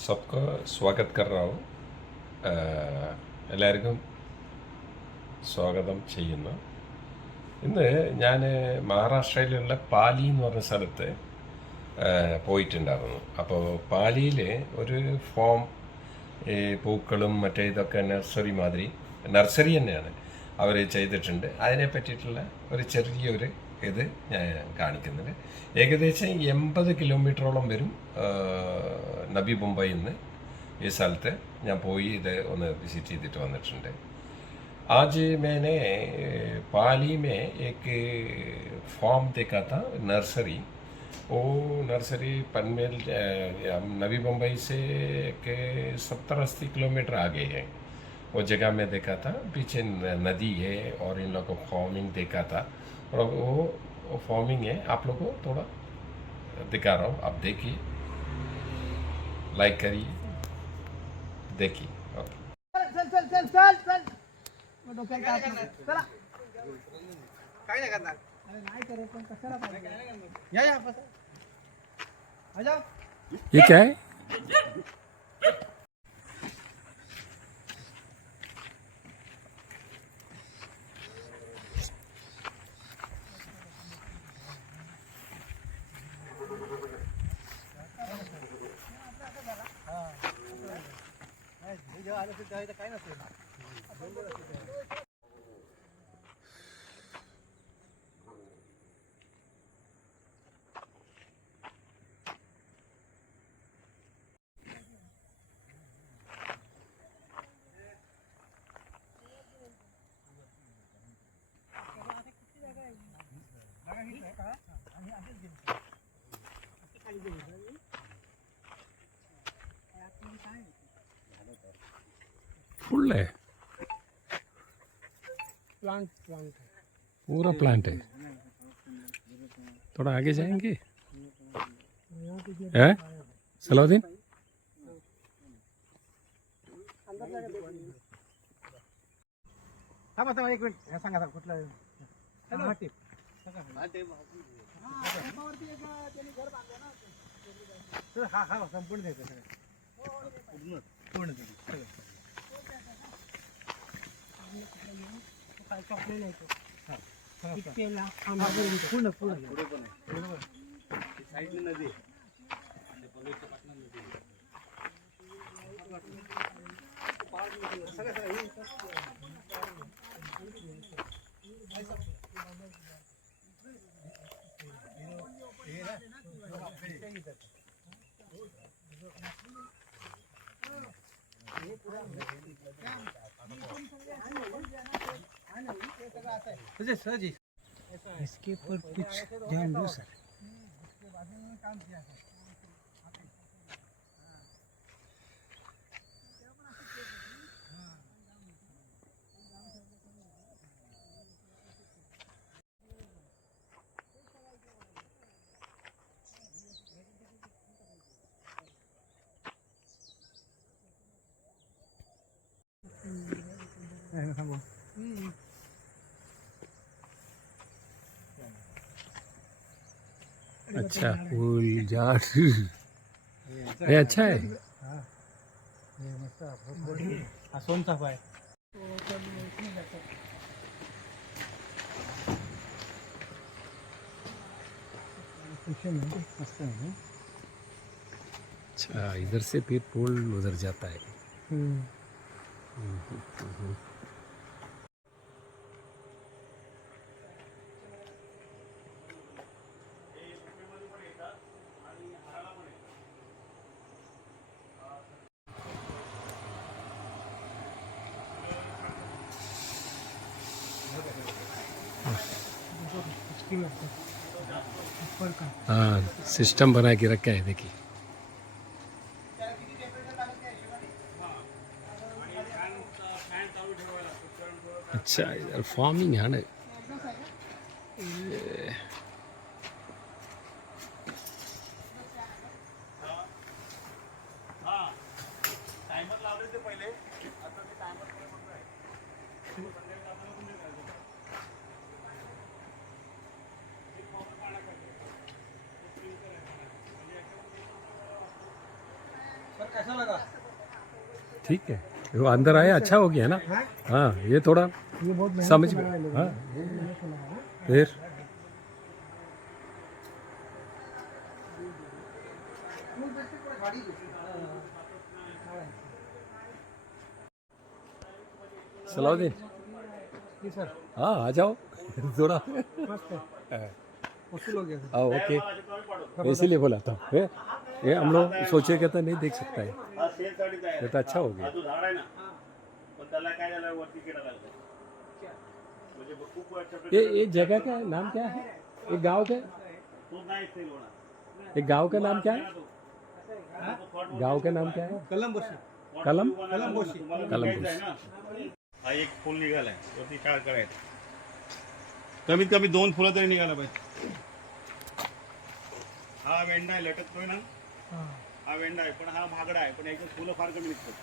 सबको स्वागत कर रहा हूँ. എല്ലാവർക്കും സ്വാഗതം ചെയ്യുന്നു. ഇന്ന് ഞാൻ മഹാരാഷ്ട്രയിലുള്ള പാലി എന്ന് പറഞ്ഞ സ്ഥലത്ത് പോയിട്ടുണ്ടായിരുന്നു. അപ്പോൾ പാലിയിൽ ഒരു ഫോം ഈ പൂക്കളും മറ്റേ ഇതൊക്കെ നഴ്സറി തന്നെയാണ് അവർ ചെയ്തിട്ടുണ്ട്. അതിനെ പറ്റിയിട്ടുള്ള ഒരു ചെറിയൊരു ഇത് ഞാൻ കാണിക്കുന്നുണ്ട്. ഏകദേശം 80 കിലോമീറ്ററോളം വരും നബി മുംബൈയിൽ നിന്ന് ഈ സ്ഥലത്ത് ഞാൻ പോയി ഇത് ഒന്ന് വിസിറ്റ് ചെയ്തിട്ട് വന്നിട്ടുണ്ട്. आज मैंने पाली में एक फॉर्म देखा था, नर्सरी. वो नर्सरी पनवेल हम नवी मुंबई से एक 70-80 किलोमीटर आगे है. वो जगह में देखा था, पीछे नदी है और इन लोगों को फार्मिंग देखा था. और वो फार्मिंग है, आप लोगों को थोड़ा दिखा रहा हूँ, आप देखिए, लाइक करिए, देखिए. ओके. चल चल चल चल चल डोक्याला ताप नको. चला काय नाही करणार. अरे नाही करे पण कशाला पाहिजे. या बस आ जाओ. ये क्या है? जेव्हा आलं तेव्हा इथं काय नसतं. फुल है, प्लांट प्लांट पूरा प्लांट है. थोड़ा आगे जाएंगे. है सलाउद्दीन? थांबा थांबा एक मिनिट. सांगा सांगा कुठलं. Hello tip. हा हा संपूर्ण द्यायचं सगळं. पूर्ण द्यायचं सगळं. काय चॉकलेट आहे तो. पूर्ण पूर्ण साईडला नदी. इसके पर कुछ ध्यान दो सर. अच्छा फूल झाड़. ये अच्छा है. हा सोनचाफा आहे. अच्छा इधर से फिर पुल उधर जाता है. हाँ सिस्टम बना के रखा है देखिए. अच्छा इधर फार्मिंग है ना. कैसा लगा? ठीक है, वो अंदर आया अच्छा हो गया ना। हाँ ये थोड़ा ये बहुत मेहनत समझ से में, बनाया लोगों हाँ ने। बहुत मेहनत से लगाया। फिर सलाउद्दीन, जी सर, हाँ आ जाओ थोड़ा। मस्त है, वसूल हो गया सर। हाँ ओके, इसीलिए बोला था ये हम लोग सोचे कि तो नहीं देख सकता है, ये तो अच्छा हो गया। झाड आहे ना पण त्याला काय झालं वरती किडा लागला म्हणजे खूप छोटे ये जगह का नाम क्या है, ये गांव का, तो नाही सेल होणार ये गांव का नाम क्या है, गांव का नाम क्या है? कलम बशी, कलम तुम्हाला कलम विकायचं आहे ना हा एक फुल निघालाय वरती काय करायचं कमीत कमी 2 फुलं तरी निघाला पाहिजे हा वेंडा आहे लटकतोय ना हा वेंडा आहे पण हा महागडा आहे पण याच्यात फुलं फार कमी निघतात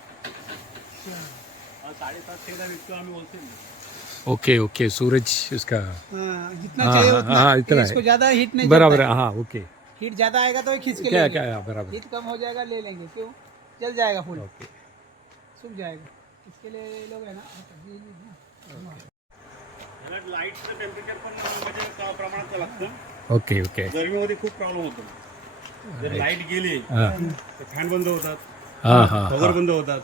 हा 750 ला विकतो आम्ही होलसेल ओके ओके, सूरज उसका जितना हाँ, चाहिए हाँ, उतना। हाँ, इतना इसको है। ज्यादा हीट नहीं बराबर चलता है, हाँ ओके, हीट ज्यादा आएगा तो ये खींच के क्या ले क्या लेंगे। है, बराबर हीट कम हो जाएगा ले लेंगे, क्यों जल जाएगा फूल, ओके सूख जाएगा। इसके लिए ये लोग है ना, ह्याला लाईटचं टेम्परेचर पण म्हणजे प्रमाणात लागतं ओके ओके, गरमीमध्ये खूप प्रॉब्लेम होतो जर लाईट गेली हाँ तर फॅन बंद होतात हाँ हाँ फॉगर बंद होतात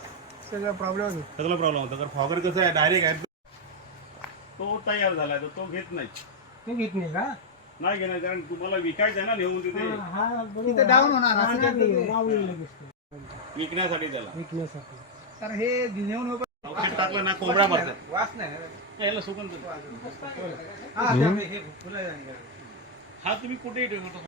सगळं प्रॉब्लेम होतो। सगळं प्रॉब्लेम होता कारण फॉगर कसं आहे डायरेक्ट आहे तो तयार झालाय तर तो घेत नाही ते घेत नाही का? नाही घेणार कारण तुम्हाला विकायचं आहे ना नेऊन तिथे तिथे डाऊन होणार असं काही नाही. विकण्यासाठी त्याला विकण्यासाठी तर हे नेऊन औषध टाकलं ना कोंबड्या मारतात वास नाही याला सुगंध हे फुलं हा तुम्ही कुठेही ठेवतो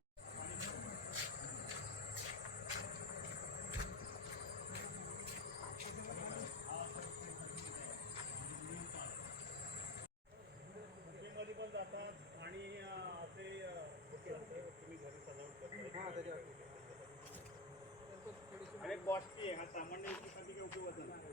अरे कॉस्टली आहे हा सामान्य विक्रीसाठी काही उपयोगाचा नाही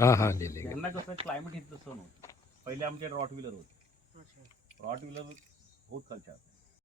हाँ हाँ ले लेंगे। त्यांना कसं क्लायमेट इथं सहन होतं पहिले आमचे रॉट व्हीलर होते रॉट व्हीलर बहुत खर्च आता